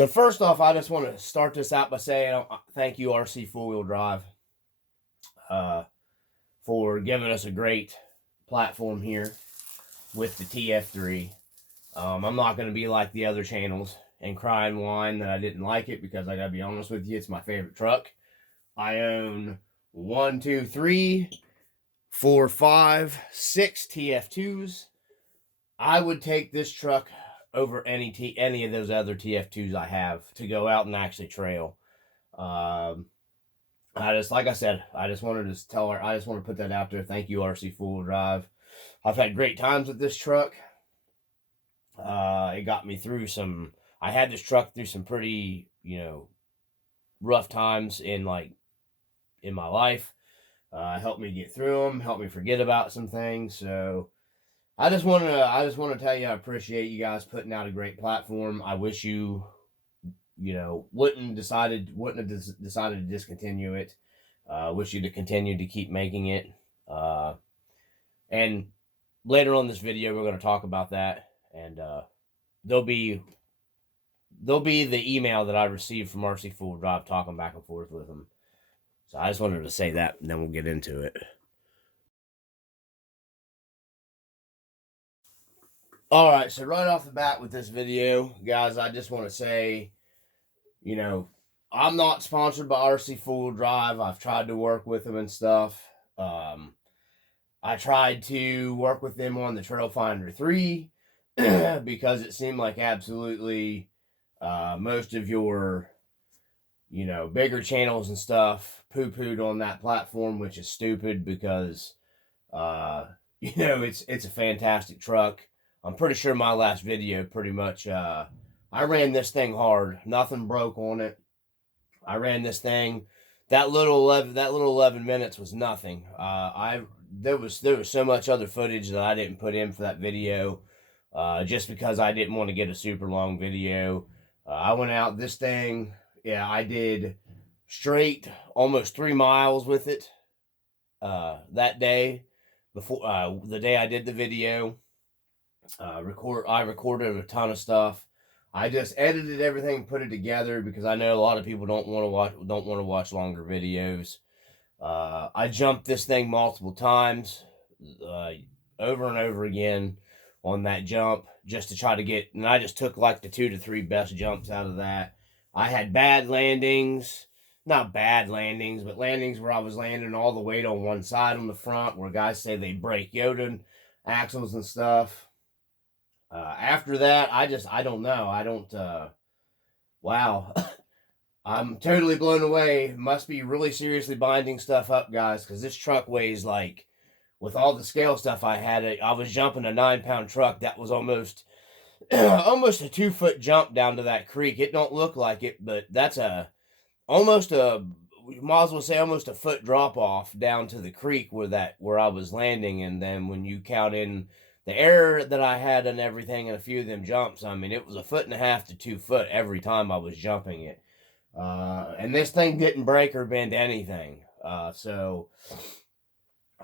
So first off, I just want to start this out by saying thank you, RC4WD, for giving us a great platform here with the TF3. I'm not going to be like the other channels and cry and whine that I didn't like it, because I got to be honest with you, it's my favorite truck. I own 1, 2, 3, 4, 5, 6 TF2s. I would take this truck over any of those other TF2s I have to go out and actually trail. Like I said, I just wanted to tell her, I just want to put that out there. Thank you, RC4WD. I've had great times with this truck. It got me through I had this truck through some pretty, rough times in my life. Helped me get through them, helped me forget about some things. So I just want to tell you I appreciate you guys putting out a great platform. I wish you wouldn't have decided to discontinue it. Wish you to continue to keep making it. And later on this video, we're going to talk about that, and there'll be the email that I received from RC4WD talking back and forth with them. So I just wanted to say that, and then we'll get into it. All right, so right off the bat with this video, guys, I just want to say, I'm not sponsored by RC4WD. I've tried to work with them and stuff. I tried to work with them on the Trailfinder 3 because it seemed like absolutely most of your, bigger channels and stuff poo-pooed on that platform, which is stupid because, it's a fantastic truck. I'm pretty sure my last video pretty much, I ran this thing hard. Nothing broke on it. I ran this thing. That little 11 minutes was nothing. There was so much other footage that I didn't put in for that video, just because I didn't want to get a super long video. I went out this thing. Yeah, I did straight almost 3 miles with it that day. Before the day I did the video, I recorded a ton of stuff. I just edited everything, put it together, because I know a lot of people don't want to watch longer videos. I jumped this thing multiple times, over and over again on that jump, just to try to get, and I just took like the 2 to 3 best jumps out of that. I had bad landings, not bad landings, but landings where I was landing all the weight on one side on the front, where guys say they break Yoda axles and stuff. After that, I don't know. Wow. I'm totally blown away. Must be really seriously binding stuff up, guys, because this truck weighs with all the scale stuff I had, I was jumping a 9-pound truck that was almost a 2-foot jump down to that creek. It don't look like it, but that's you might as well say almost a foot drop off down to the creek where I was landing. And then when you count in the error that I had and everything, and a few of them jumps, I mean, it was 1.5 foot to 2 foot every time I was jumping it. And this thing didn't break or bend anything. So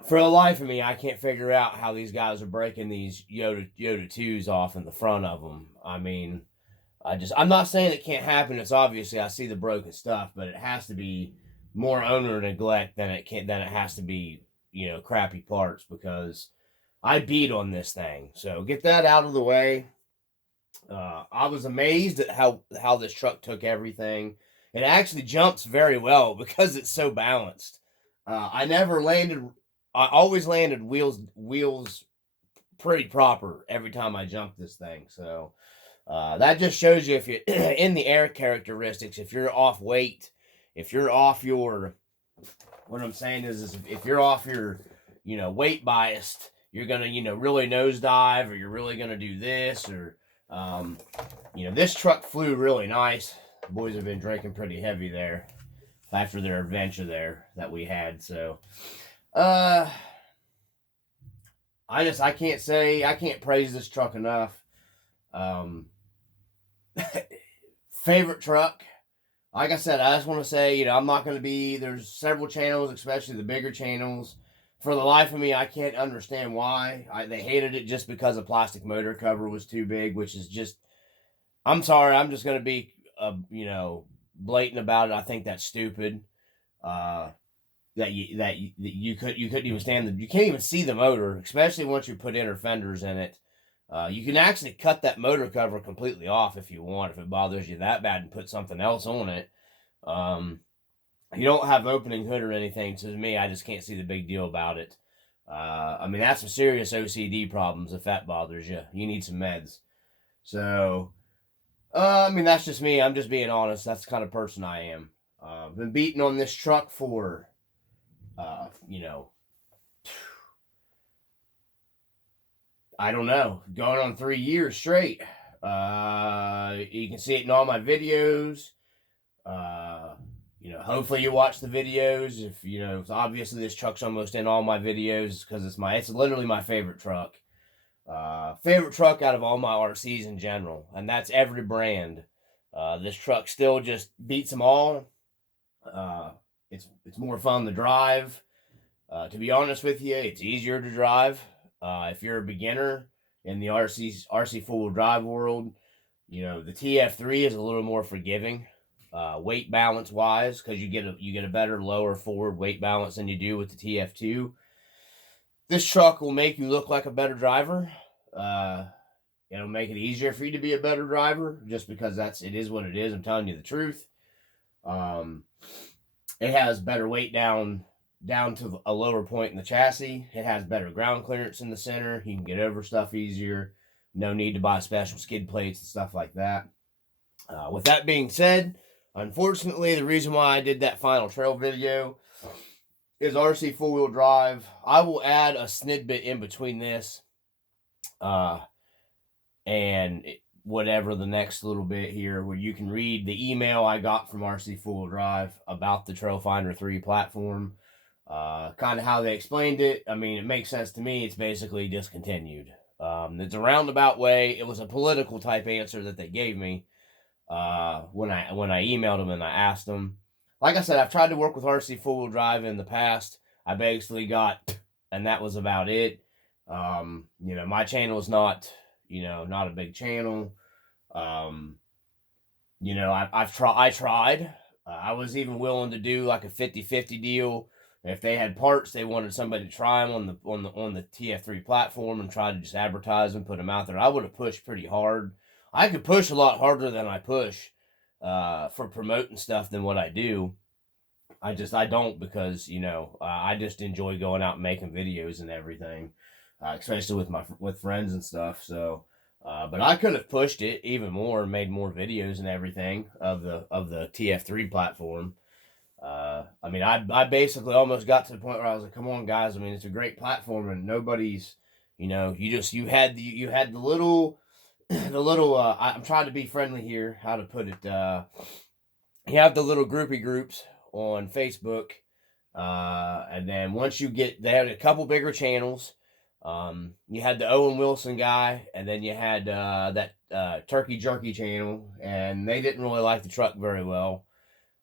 for the life of me, I can't figure out how these guys are breaking these Yoda 2s off in the front of them. I mean, I'm not saying it can't happen. It's obviously, I see the broken stuff, but it has to be more owner neglect than it has to be, crappy parts, because I beat on this thing. So get that out of the way. I was amazed at how this truck took everything. It actually jumps very well because it's so balanced. I always landed wheels pretty proper every time I jumped this thing. So that just shows you, if you're in the air characteristics, if you're off weight, if you're off your, what I'm saying is if you're off your, weight biased, you're going to, really nosedive, or you're really going to do this, or, this truck flew really nice. The boys have been drinking pretty heavy there after their adventure there that we had. So, I can't praise this truck enough. Favorite truck. Like I said, I just want to say, I'm not going to be, there's several channels, especially the bigger channels. For the life of me, I can't understand why. They hated it just because a plastic motor cover was too big, which is just, I'm sorry, I'm just going to be you know, blatant about it. I think that's stupid. That you couldn't even you can't even see the motor, especially once you put inner fenders in it. You can actually cut that motor cover completely off if you want, if it bothers you that bad, and put something else on it. You don't have opening hood or anything, so to me, I just can't see the big deal about it. I mean, that's some serious OCD problems if that bothers you. You need some meds. So, I mean, that's just me. I'm just being honest. That's the kind of person I am. Been beating on this truck for, you know, I don't know, going on 3 years straight. You can see it in all my videos. You know, hopefully you watch the videos. If you know, obviously this truck's almost in all my videos because it's literally my favorite truck. Favorite truck out of all my RCs in general, and that's every brand. This truck still just beats them all. It's more fun to drive. To be honest with you, it's easier to drive. If you're a beginner in the RC4WD drive world, you know, the TF3 is a little more forgiving, weight balance wise, because you get a better lower forward weight balance than you do with the TF2. This truck will make you look like a better driver. It'll make it easier for you to be a better driver, just because it is what it is. I'm telling you the truth. It has better weight down to a lower point in the chassis. It has better ground clearance in the center. You can get over stuff easier. No need to buy special skid plates and stuff like that. With that being said, unfortunately, the reason why I did that final trail video is RC4WD drive. I will add a snippet in between this and whatever the next little bit here, where you can read the email I got from RC4WD drive about the Trail Finder 3 platform. Kind of how they explained it. I mean, it makes sense to me. It's basically discontinued. It's a roundabout way. It was a political type answer that they gave me when I emailed them and I asked them. Like I said, I've tried to work with RC4WD drive in the past. I basically got, and that was about it. You know, my channel is not, you know, not a big channel. You know, I tried. I was even willing to do like a 50-50 deal. If they had parts, they wanted somebody to try them on the TF3 platform and try to just advertise them, put them out there. I would have pushed pretty hard. I could push a lot harder than I push for promoting stuff than what I do. I don't, because, you know, I just enjoy going out and making videos and everything, especially with friends and stuff. So, but I could have pushed it even more and made more videos and everything of the TF3 platform. I mean, I basically almost got to the point where I was like, come on, guys. I mean, it's a great platform, and nobody's, you know, you had the little, I'm trying to be friendly here, how to put it. You have the little groupie groups on Facebook. And then once they had a couple bigger channels. You had the Owen Wilson guy, and then you had, that, Turkey Jerky channel, and they didn't really like the truck very well.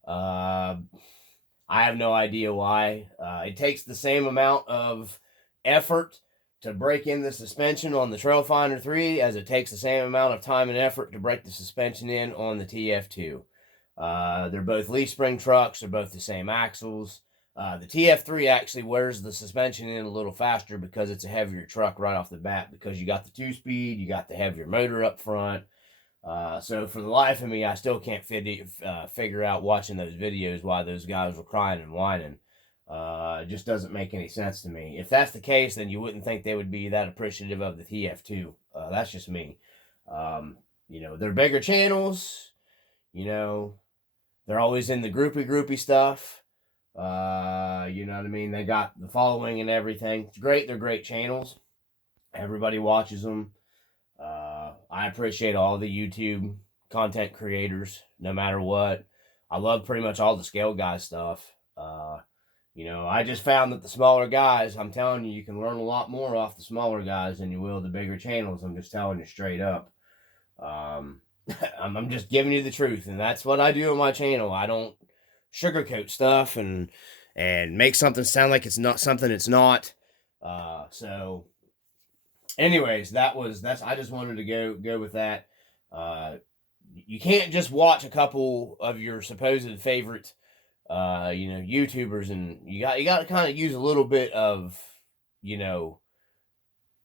I have no idea why. It takes the same amount of effort to break in the suspension on the Trail Finder 3 as it takes the same amount of time and effort to break the suspension in on the TF2. They're both leaf spring trucks. They're both the same axles. The TF3 actually wears the suspension in a little faster because it's a heavier truck right off the bat, because you got the 2-speed, you got the heavier motor up front. So for the life of me, I still can't figure out, watching those videos, why those guys were crying and whining. It just doesn't make any sense to me. If that's the case, then you wouldn't think they would be that appreciative of the TF2. That's just me. You know, they're bigger channels. You know, they're always in the groupie stuff. You know what I mean? They got the following and everything. It's great. They're great channels. Everybody watches them. I appreciate all the YouTube content creators, no matter what. I love pretty much all the scale guy stuff. You know, I just found that the smaller guys, I'm telling you, you can learn a lot more off the smaller guys than you will the bigger channels. I'm just telling you straight up. I'm just giving you the truth, and that's what I do on my channel. I don't sugarcoat stuff and make something sound like it's not something it's not. So anyways, I just wanted to go with that. you can't just watch a couple of your supposed favorite, YouTubers, and you got to kind of use a little bit of, you know,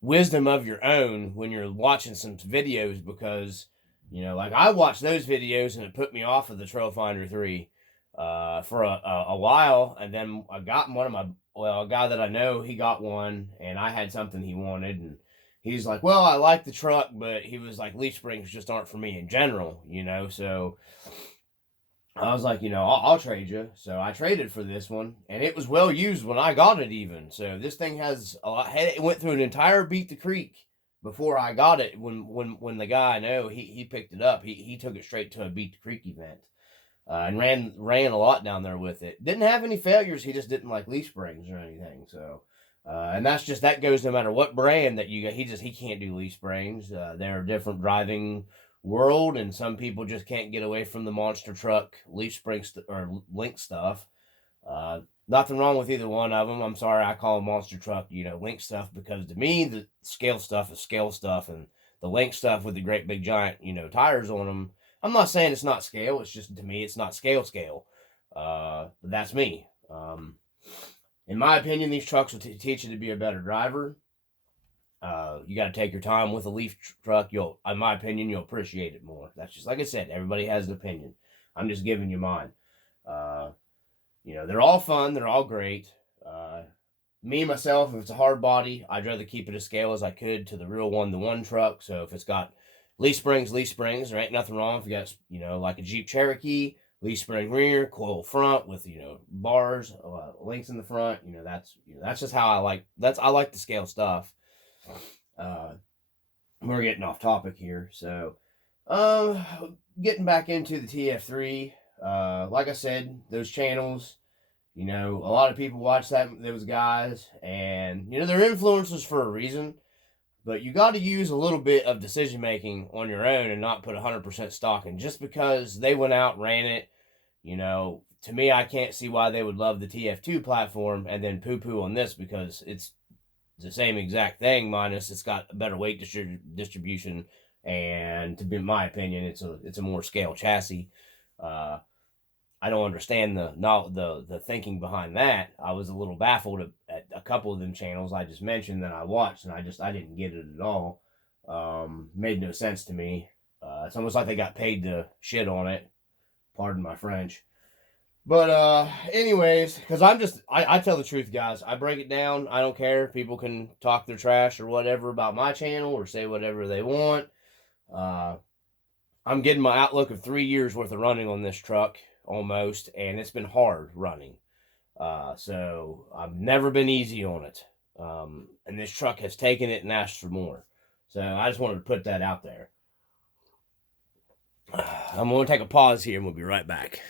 wisdom of your own when you're watching some videos, because, like I watched those videos and it put me off of the Trailfinder 3 for a while, and then I got a guy that I know, he got one, and I had something he wanted, and he's like, well, I like the truck, but he was like, leaf springs just aren't for me in general, so I was like, I'll trade you. So I traded for this one, and it was well used when I got it even. So this thing has a lot. It went through an entire Beat the Creek before I got it. When the guy I know, he picked it up, he took it straight to a Beat the Creek event, and ran a lot down there with it. Didn't have any failures. He just didn't like leaf springs or anything. So, and that goes no matter what brand that you get. He can't do leaf springs. They're different driving world, and some people just can't get away from the monster truck leaf spring or link stuff. Nothing wrong with either one of them. I'm sorry, I call them monster truck, link stuff, because to me the scale stuff is scale stuff, and the link stuff with the great big giant, tires on them, I'm not saying it's not scale. It's just, to me, it's not scale. But that's me. In my opinion, these trucks will teach you to be a better driver. You got to take your time with a leaf truck. In my opinion, you'll appreciate it more. That's just, like I said, everybody has an opinion. I'm just giving you mine. They're all fun. They're all great. Me, myself, if it's a hard body, I'd rather keep it as scale as I could to the real 1-to-1 truck. So if it's got leaf springs, there ain't nothing wrong. If you got, like a Jeep Cherokee, leaf spring rear, coil front with, bars, links in the front, that's just how I like, I like the scale stuff. We're getting off topic here. So, getting back into the TF3, like I said, those channels, a lot of people watch those guys, and, they're influencers for a reason, but you got to use a little bit of decision making on your own and not put 100% stock in. Just because they went out, ran it, to me, I can't see why they would love the TF2 platform and then poo-poo on this, because it's the same exact thing, minus it's got a better weight distribution, and in my opinion, it's a more scale chassis. I don't understand the thinking behind that. I was a little baffled at a couple of them channels I just mentioned that I watched, and I didn't get it at all. Made no sense to me. It's almost like they got paid to shit on it. Pardon my French. But anyways, because I tell the truth, guys. I break it down. I don't care. People can talk their trash or whatever about my channel, or say whatever they want. I'm getting my outlook of 3 years worth of running on this truck, almost, and it's been hard running. So I've never been easy on it. And this truck has taken it and asked for more. So I just wanted to put that out there. I'm going to take a pause here, and we'll be right back.